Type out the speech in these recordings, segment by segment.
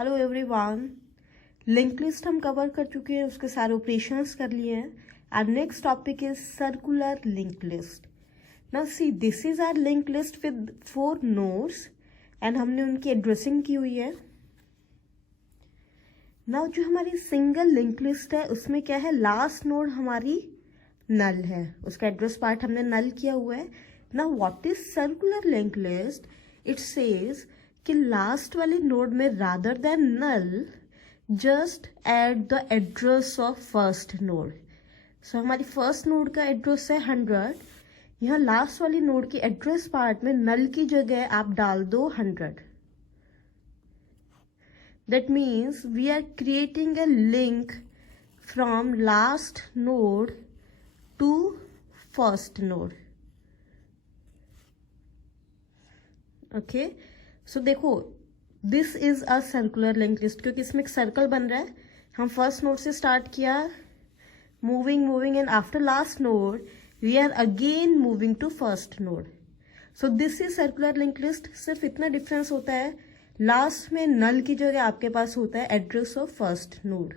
Hello everyone. Link list हम cover कर चुके हैं, उसके सारे ऑपरेशंस कर लिए हैं। Our next topic is circular link list. Now see, this is our link list with 4 nodes and हमने उनकी एड्रेसिंग की हुई है। नाउ जो हमारी सिंगल लिंक लिस्ट है उसमें क्या है, लास्ट नोड हमारी नल है, उसका एड्रेस पार्ट हमने नल किया हुआ है। Now what is circular link list? It says कि लास्ट वाले नोड में rather than null just add the address of first node. So हमारी फर्स्ट नोड का एड्रेस है 100, यहाँ लास्ट वाली नोड की एड्रेस पार्ट में नल की जगह आप डाल दो 100। That means we are creating a link from last node to first node. Okay, so देखो, this is a circular link list, क्योंकि इसमें एक सर्कल बन रहा है। हम फर्स्ट नोड से स्टार्ट किया, moving and after last node we are again moving to first node. So this is circular link list. सिर्फ इतना डिफरेंस होता है, लास्ट में नल की जगह आपके पास होता है address of first node.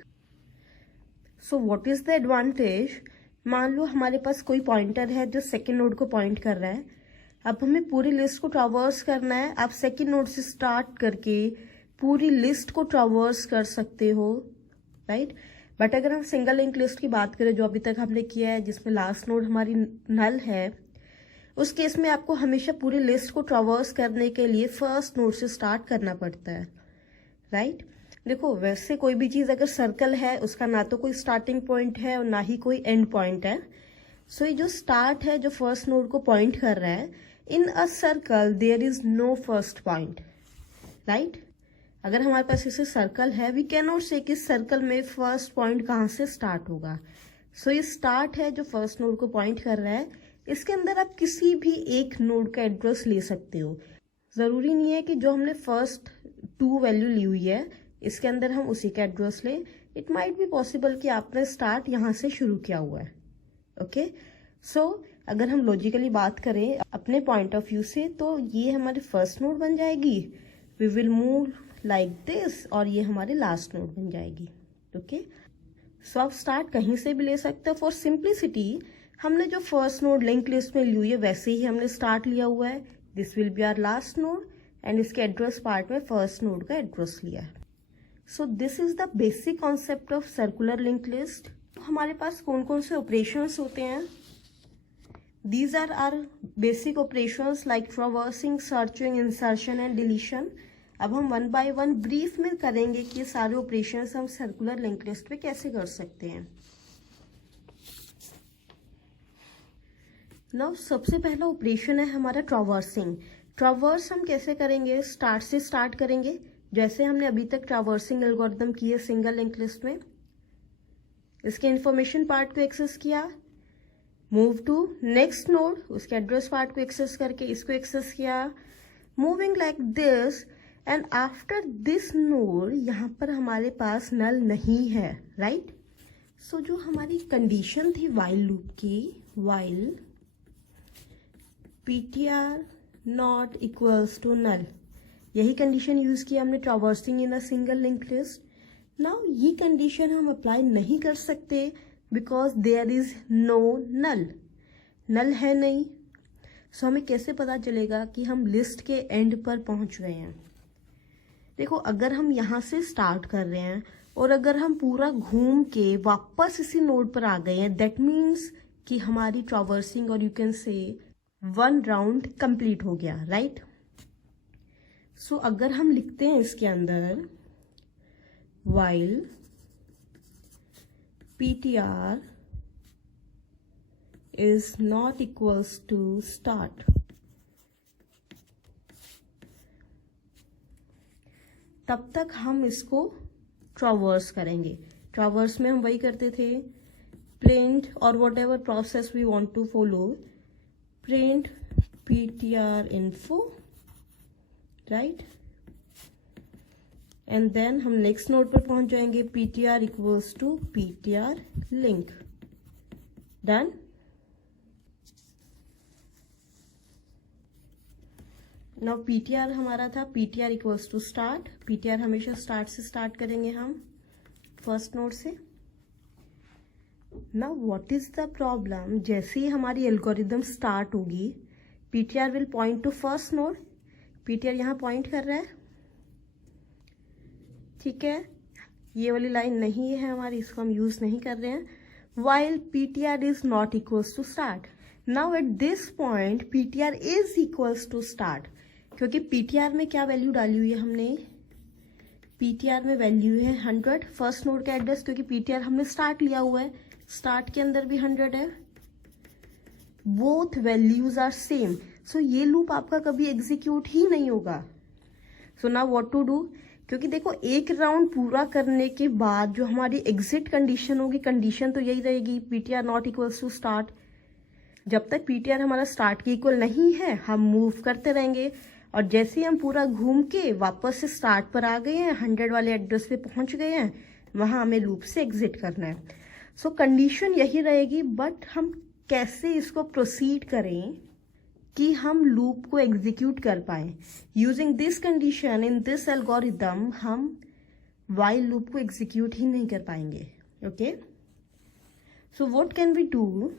So what is the advantage? मान लो हमारे पास कोई पॉइंटर है जो सेकेंड नोड को पॉइंट कर रहा है। अब हमें पूरी लिस्ट को ट्रावर्स करना है। आप सेकेंड नोड से स्टार्ट करके पूरी लिस्ट को ट्रावर्स कर सकते हो, राइट? बट अगर हम सिंगल लिंक लिस्ट की बात करें, जो अभी तक हमने किया है, जिसमें लास्ट नोड हमारी नल है, उस केस में आपको हमेशा पूरी लिस्ट को ट्रावर्स करने के लिए फर्स्ट नोड से स्टार्ट करना पड़ता है, राइट? देखो, वैसे कोई भी चीज अगर सर्कल है, उसका ना तो कोई स्टार्टिंग पॉइंट है और ना ही कोई एंड पॉइंट है। सो ये जो स्टार्ट है, जो फर्स्ट नोड को पॉइंट कर रहा है, in a circle there is no first point, right? अगर हमारे पास इसे सर्कल है, वी कैन नॉट से कि सर्कल में फर्स्ट पॉइंट कहाँ से स्टार्ट होगा। सो ये स्टार्ट है जो फर्स्ट नोड को पॉइंट कर रहा है। इसके अंदर आप किसी भी एक नोड का एड्रेस ले सकते हो। जरूरी नहीं है कि जो हमने फर्स्ट 2 वैल्यू ली हुई है इसके अंदर हम उसी का एड्रेस लें। इट माइट बी पॉसिबल कि आपने स्टार्ट यहाँ से शुरू किया हुआ है। ओके, सो अगर हम लॉजिकली बात करें अपने पॉइंट ऑफ व्यू से, तो ये हमारी फर्स्ट नोड बन जाएगी। We will move like this, और ये हमारी लास्ट नोड बन जाएगी। ओके, सो आप स्टार्ट कहीं से भी ले सकते हो। फॉर सिंप्लिसिटी हमने जो फर्स्ट नोड लिंक लिस्ट में ली हुई है वैसे ही हमने स्टार्ट लिया हुआ है। This will be our last node and इसके एड्रेस पार्ट में फर्स्ट नोड का एड्रेस लिया है। So this is the basic concept of circular link list. हमारे पास कौन कौन से ऑपरेशंस होते हैं? These are our basic operations like traversing, searching, insertion and deletion. अब हम 1 by 1 ब्रीफ में करेंगे कि ये सारे ऑपरेशंस हम सर्कुलर लिंक लिस्ट पे कैसे कर सकते हैं। नाउ सबसे पहला ऑपरेशन है हमारा ट्रावर्सिंग। ट्रावर्स हम कैसे करेंगे? स्टार्ट से स्टार्ट करेंगे, जैसे हमने अभी तक ट्रावर्सिंग एल्गोरिथम की है सिंगल लिंक लिस्ट में। इसके इंफॉर्मेशन पार्ट को एक्सेस किया, मूव टू नेक्स्ट नोड, उसके एड्रेस पार्ट को एक्सेस करके इसको एक्सेस किया, moving like this, and after this node यहाँ पर हमारे पास नल नहीं है, राइट? सो जो हमारी कंडीशन थी वाइल लूप की, while ptr not equals to null, यही कंडीशन यूज की हमने traversing in a single link list. Now ये कंडीशन हम अप्लाई नहीं कर सकते because there is no null, null है नहीं। सो हमें कैसे पता चलेगा कि हम लिस्ट के एंड पर पहुंच गए हैं? देखो, अगर हम यहाँ से स्टार्ट कर रहे हैं और अगर हम पूरा घूम के वापस इसी नोड पर आ गए हैं, दैट मीन्स कि हमारी ट्रावर्सिंग और you can say 1 round complete हो गया, राइट? सो अगर हम लिखते हैं इसके अंदर while ptr is not equals to start, तब तक हम इसको ट्रावर्स करेंगे। ट्रावर्स में हम वही करते थे, प्रिंट और whatever process we want to follow, print ptr info, right? And then हम नेक्स्ट नोड पर पहुंच जाएंगे, ptr equals to ptr link, done. Now PTR हमारा था, PTR equals to start, PTR हमेशा स्टार्ट से स्टार्ट करेंगे हम, फर्स्ट नोड से। Now what is the problem, जैसे ही हमारी एल्गोरिदम स्टार्ट होगी PTR will point to first node, PTR यहाँ पॉइंट कर रहा है, ठीक है, ये वाली लाइन नहीं है हमारी, इसको हम यूज नहीं कर रहे हैं। while ptr is not equals to start, now at this point ptr is equals to start, क्योंकि ptr में क्या वैल्यू डाली हुई है हमने, ptr में वैल्यू है 100, फर्स्ट नोड का एड्रेस, क्योंकि ptr हमने स्टार्ट लिया हुआ है, स्टार्ट के अंदर भी 100 है, both values are same, so ये लूप आपका कभी एग्जीक्यूट ही नहीं होगा। So now what to do, क्योंकि देखो एक राउंड पूरा करने के बाद जो हमारी एग्जिट कंडीशन होगी, कंडीशन तो यही रहेगी PTR not equals to start. जब तक पीटीआर हमारा स्टार्ट के इक्वल नहीं है हम मूव करते रहेंगे, और जैसे ही हम पूरा घूम के वापस से स्टार्ट पर आ गए हैं, 100 वाले एड्रेस पे पहुंच गए हैं, वहां हमें लूप से एग्जिट करना है। सो कंडीशन यही रहेगी, बट हम कैसे इसको प्रोसीड करें कि हम लूप को एग्जीक्यूट कर पाए। Using this condition in this algorithm हम वाइल लूप को एग्जीक्यूट ही नहीं कर पाएंगे। Okay, so what can we do,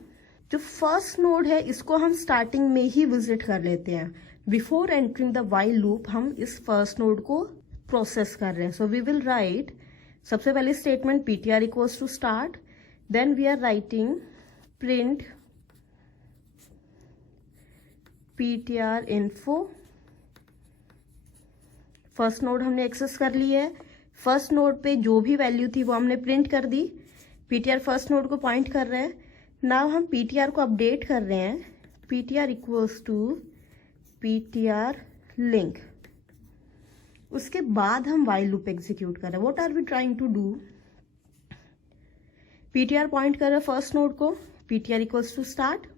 जो फर्स्ट नोड है इसको हम स्टार्टिंग में ही विजिट कर लेते हैं, before entering the while loop हम इस फर्स्ट नोड को प्रोसेस कर रहे हैं। सो वी विल राइट, सबसे पहले statement ptr equals to start, then we are writing print ptr info, first node हमने एक्सेस कर ली है, फर्स्ट नोड पे जो भी वैल्यू थी वो हमने प्रिंट कर दी, ptr फर्स्ट नोड को पॉइंट कर रहे हैं। नाउ हम ptr को अपडेट कर रहे हैं, ptr equals to ptr link, उसके बाद हम वाइल लूप एग्जीक्यूट कर रहे हैं। What are we trying to do, ptr point कर रहे हैं फर्स्ट नोड को, ptr इक्वल्स टू स्टार्ट,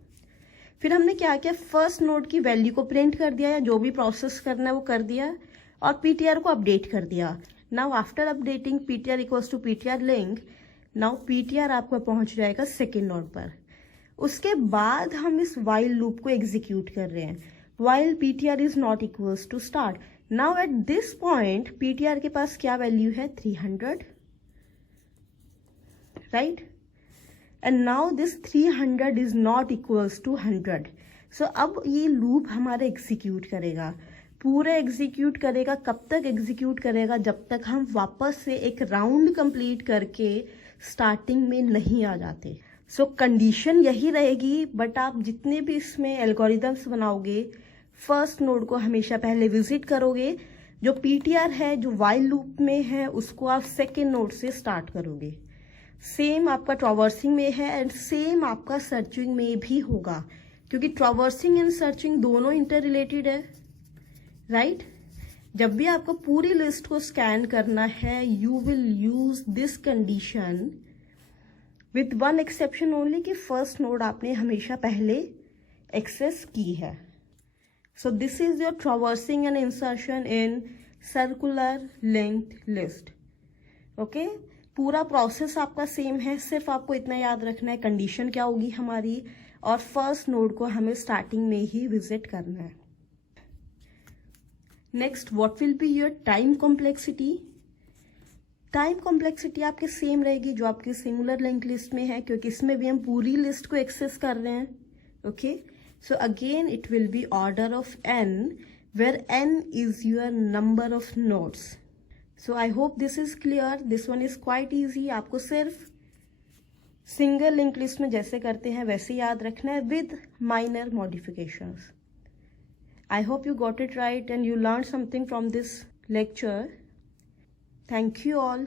फिर हमने क्या किया, फर्स्ट नोड की वैल्यू को प्रिंट कर दिया, या जो भी प्रोसेस करना है वो कर दिया, और पीटीआर को अपडेट कर दिया। Now after updating ptr equals to ptr link, now ptr आपका पहुंच जाएगा सेकेंड नोड पर। उसके बाद हम इस वाइल लूप को एग्जीक्यूट कर रहे हैं, while ptr is not equals to start. Now at this point ptr के पास क्या वैल्यू है, 300, right, and now this 300 is not equals to 100, so अब ये लूप हमारा एग्जीक्यूट करेगा, पूरा एग्जीक्यूट करेगा। कब तक एग्जीक्यूट करेगा, जब तक हम वापस से एक राउंड कंप्लीट करके स्टार्टिंग में नहीं आ जाते। सो कंडीशन यही रहेगी, बट आप जितने भी इसमें एल्गोरिदम्स बनाओगे फर्स्ट नोड को हमेशा पहले विजिट करोगे, जो पीटीआर है जो वाइल लूप में है उसको आप सेकेंड नोड से स्टार्ट करोगे। सेम आपका ट्रैवर्सिंग में है एंड सेम आपका सर्चिंग में भी होगा, क्योंकि ट्रैवर्सिंग एंड सर्चिंग दोनों इंटर रिलेटेड है, राइट। जब भी आपको पूरी लिस्ट को स्कैन करना है you will use this condition with one exception only, कि फर्स्ट नोड आपने हमेशा पहले एक्सेस की है। So this is your traversing and insertion in circular linked list. Okay, पूरा प्रोसेस आपका सेम है, सिर्फ आपको इतना याद रखना है कंडीशन क्या होगी हमारी, और फर्स्ट नोड को हमें स्टार्टिंग में ही विजिट करना है। Next, what will be your time complexity. Time complexity आपके सेम रहेगी जो आपकी सिंगुलर लिंक लिस्ट में है, क्योंकि इसमें भी हम पूरी लिस्ट को एक्सेस कर रहे हैं। Okay, so again it will be order of n, where n is your number of nodes. So I hope this is clear, this one is quite easy. आपको सिर्फ सिंगल लिंक लिस्ट में जैसे करते हैं वैसे याद रखना है with minor modifications. I hope you got it right and you learned something from this lecture. Thank you all.